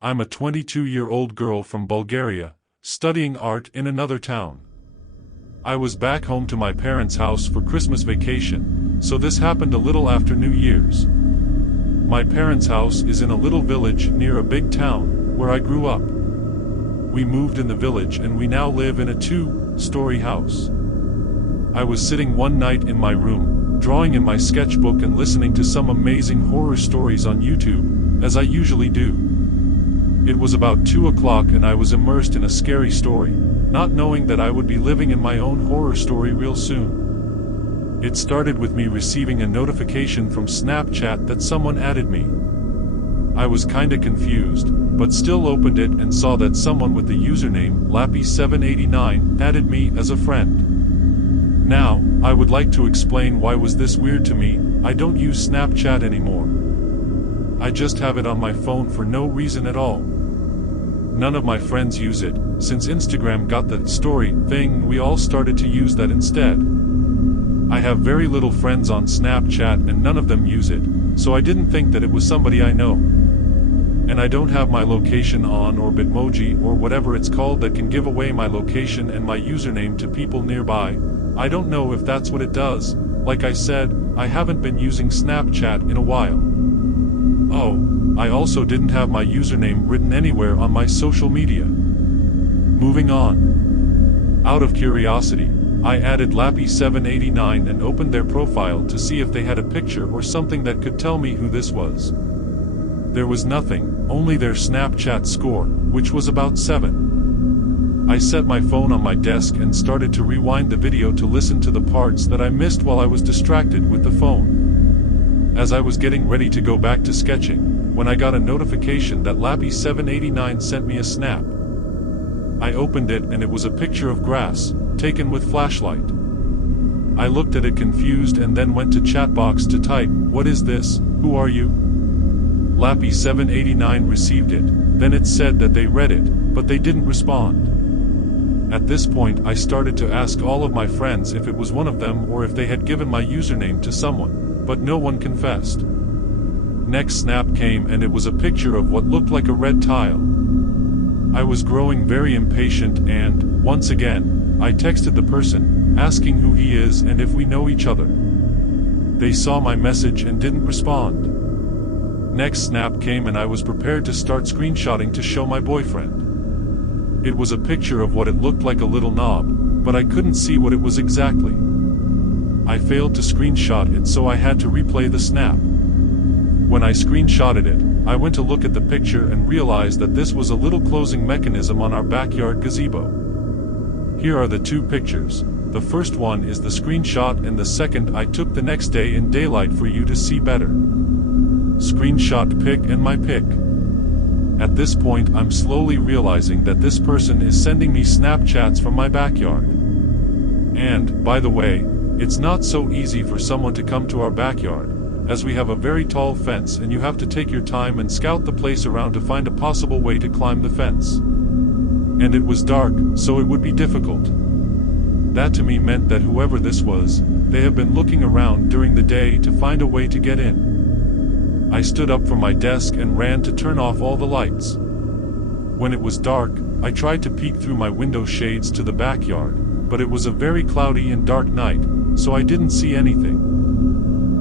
I'm a 22-year-old girl from Bulgaria, studying art in another town. I was back home to my parents' house for Christmas vacation, so this happened a little after New Year's. My parents' house is in a little village near a big town, where I grew up. We moved in the village and we now live in a 2-story house. I was sitting one night in my room, drawing in my sketchbook and listening to some amazing horror stories on YouTube, as I usually do. It was about 2 o'clock and I was immersed in a scary story, not knowing that I would be living in my own horror story real soon. It started with me receiving a notification from Snapchat that someone added me. I was kinda confused, but still opened it and saw that someone with the username Lappy789 added me as a friend. Now, I would like to explain why was this weird to me. I don't use Snapchat anymore. I just have it on my phone for no reason at all. None of my friends use it. Since Instagram got the story thing, we all started to use that instead. I have very little friends on Snapchat and none of them use it, so I didn't think that it was somebody I know. And I don't have my location on or Bitmoji or whatever it's called that can give away my location and my username to people nearby. I don't know if that's what it does. Like I said, I haven't been using Snapchat in a while. Oh, I also didn't have my username written anywhere on my social media. Moving on. Out of curiosity, I added Lappy789 and opened their profile to see if they had a picture or something that could tell me who this was. There was nothing, only their Snapchat score, which was about 7. I set my phone on my desk and started to rewind the video to listen to the parts that I missed while I was distracted with the phone. As I was getting ready to go back to sketching, when I got a notification that Lappy789 sent me a snap. I opened it and it was a picture of grass, taken with flashlight. I looked at it confused and then went to chatbox to type, "What is this? Who are you?" Lappy789 received it, then it said that they read it, but they didn't respond. At this point I started to ask all of my friends if it was one of them or if they had given my username to someone, but no one confessed. Next snap came and it was a picture of what looked like a red tile. I was growing very impatient and, once again, I texted the person, asking who he is and if we know each other. They saw my message and didn't respond. Next snap came and I was prepared to start screenshotting to show my boyfriend. It was a picture of what it looked like a little knob, but I couldn't see what it was exactly. I failed to screenshot it, so I had to replay the snap. When I screenshotted it, I went to look at the picture and realized that this was a little closing mechanism on our backyard gazebo. Here are the two pictures. The first one is the screenshot and the second I took the next day in daylight for you to see better. Screenshot pic and my pic. At this point I'm slowly realizing that this person is sending me Snapchats from my backyard. And, by the way, it's not so easy for someone to come to our backyard, as we have a very tall fence and you have to take your time and scout the place around to find a possible way to climb the fence. And it was dark, so it would be difficult. That to me meant that whoever this was, they have been looking around during the day to find a way to get in. I stood up from my desk and ran to turn off all the lights. When it was dark, I tried to peek through my window shades to the backyard, but it was a very cloudy and dark night, so I didn't see anything.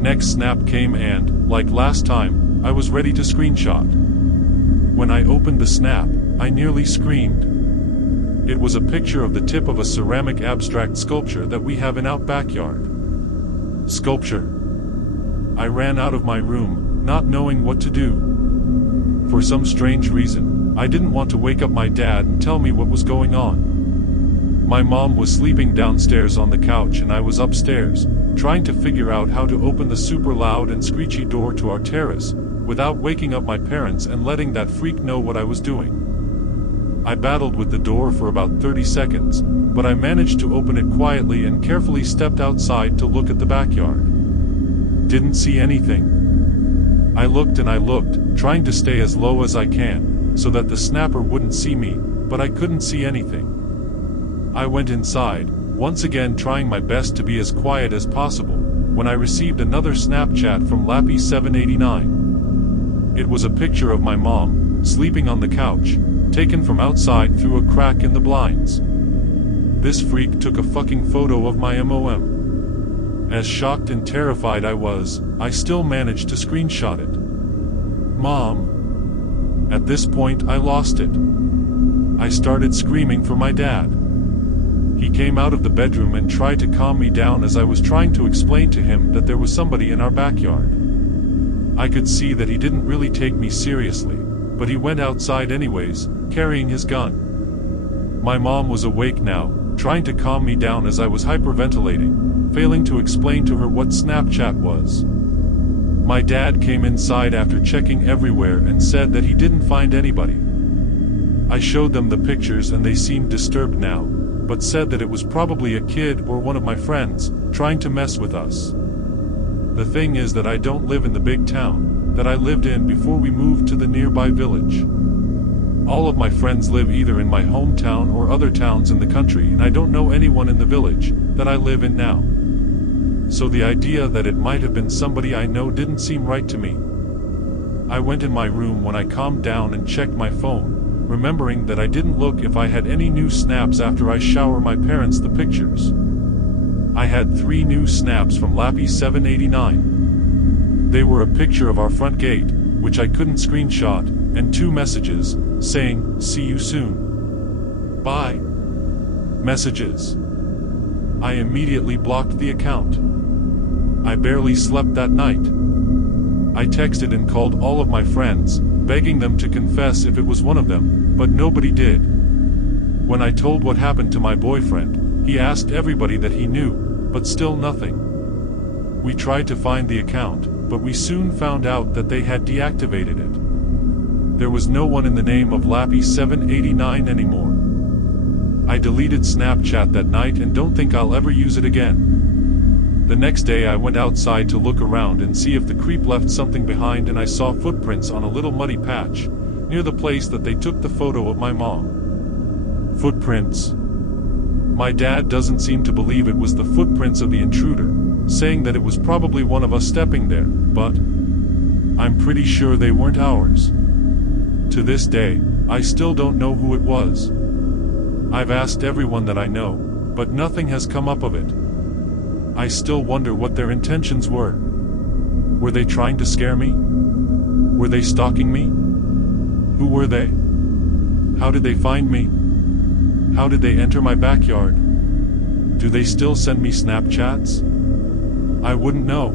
Next snap came and, like last time, I was ready to screenshot. When I opened the snap, I nearly screamed. It was a picture of the tip of a ceramic abstract sculpture that we have in our backyard. Sculpture. I ran out of my room, not knowing what to do. For some strange reason, I didn't want to wake up my dad and tell me what was going on. My mom was sleeping downstairs on the couch and I was upstairs, trying to figure out how to open the super loud and screechy door to our terrace, without waking up my parents and letting that freak know what I was doing. I battled with the door for about 30 seconds, but I managed to open it quietly and carefully stepped outside to look at the backyard. Didn't see anything. I looked and I looked, trying to stay as low as I can, so that the snapper wouldn't see me, but I couldn't see anything. I went inside, once again trying my best to be as quiet as possible, when I received another Snapchat from Lappy789. It was a picture of my mom, sleeping on the couch, taken from outside through a crack in the blinds. This freak took a fucking photo of my mom. As shocked and terrified I was, I still managed to screenshot it. Mom. At this point I lost it. I started screaming for my dad. He came out of the bedroom and tried to calm me down as I was trying to explain to him that there was somebody in our backyard. I could see that he didn't really take me seriously, but he went outside anyways, carrying his gun. My mom was awake now, trying to calm me down as I was hyperventilating, failing to explain to her what Snapchat was. My dad came inside after checking everywhere and said that he didn't find anybody. I showed them the pictures and they seemed disturbed now, but said that it was probably a kid or one of my friends, trying to mess with us. The thing is that I don't live in the big town that I lived in before we moved to the nearby village. All of my friends live either in my hometown or other towns in the country, and I don't know anyone in the village that I live in now. So the idea that it might have been somebody I know didn't seem right to me. I went in my room when I calmed down and checked my phone, remembering that I didn't look if I had any new snaps after I shower my parents the pictures. I had 3 new snaps from Lappy789. They were a picture of our front gate, which I couldn't screenshot, and 2 messages, saying, "See you soon. Bye." Messages. I immediately blocked the account. I barely slept that night. I texted and called all of my friends, begging them to confess if it was one of them, but nobody did. When I told what happened to my boyfriend, he asked everybody that he knew, but still nothing. We tried to find the account, but we soon found out that they had deactivated it. There was no one in the name of Lappy789 anymore. I deleted Snapchat that night and don't think I'll ever use it again. The next day I went outside to look around and see if the creep left something behind, and I saw footprints on a little muddy patch, near the place that they took the photo of my mom. Footprints. My dad doesn't seem to believe it was the footprints of the intruder, saying that it was probably one of us stepping there, but I'm pretty sure they weren't ours. To this day, I still don't know who it was. I've asked everyone that I know, but nothing has come up of it. I still wonder what their intentions were. Were they trying to scare me? Were they stalking me? Who were they? How did they find me? How did they enter my backyard? Do they still send me Snapchats? I wouldn't know.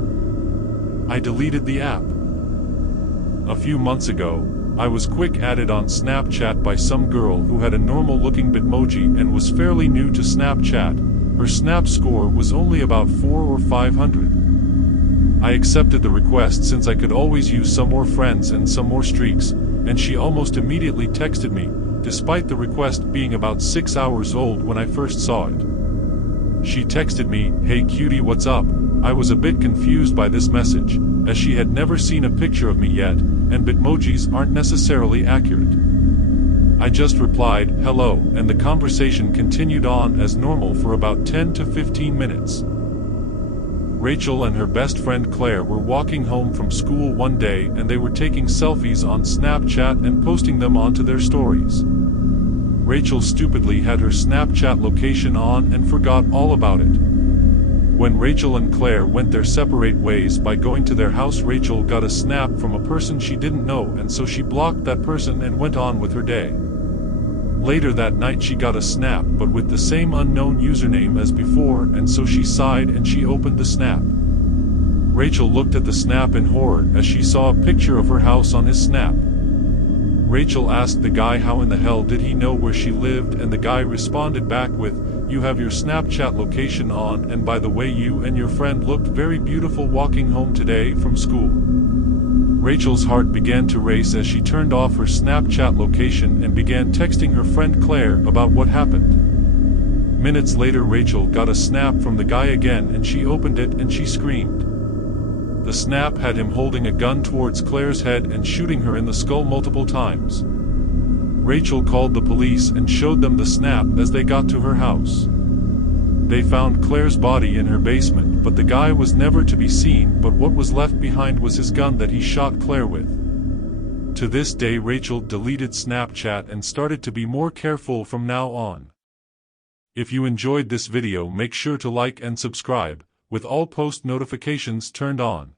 I deleted the app. A few months ago, I was quick added on Snapchat by some girl who had a normal-looking Bitmoji and was fairly new to Snapchat. Her Snap score was only about 400 or 500. I accepted the request since I could always use some more friends and some more streaks, and she almost immediately texted me, despite the request being about 6 hours old when I first saw it. She texted me, "Hey cutie, what's up?" I was a bit confused by this message, as she had never seen a picture of me yet, and Bitmojis aren't necessarily accurate. I just replied, "Hello," and the conversation continued on as normal for about 10 to 15 minutes. Rachel and her best friend Claire were walking home from school one day and they were taking selfies on Snapchat and posting them onto their stories. Rachel stupidly had her Snapchat location on and forgot all about it. When Rachel and Claire went their separate ways by going to their house, Rachel got a snap from a person she didn't know, and so she blocked that person and went on with her day. Later that night she got a snap but with the same unknown username as before, and so she sighed and she opened the snap. Rachel looked at the snap in horror as she saw a picture of her house on his snap. Rachel asked the guy how in the hell did he know where she lived, and the guy responded back with, "You have your Snapchat location on, and by the way, you and your friend looked very beautiful walking home today from school." Rachel's heart began to race as she turned off her Snapchat location and began texting her friend Claire about what happened. Minutes later Rachel got a snap from the guy again and she opened it and she screamed. The snap had him holding a gun towards Claire's head and shooting her in the skull multiple times. Rachel called the police and showed them the snap as they got to her house. They found Claire's body in her basement, but the guy was never to be seen, but what was left behind was his gun that he shot Claire with. To this day Rachel deleted Snapchat and started to be more careful from now on. If you enjoyed this video, make sure to like and subscribe, with all post notifications turned on.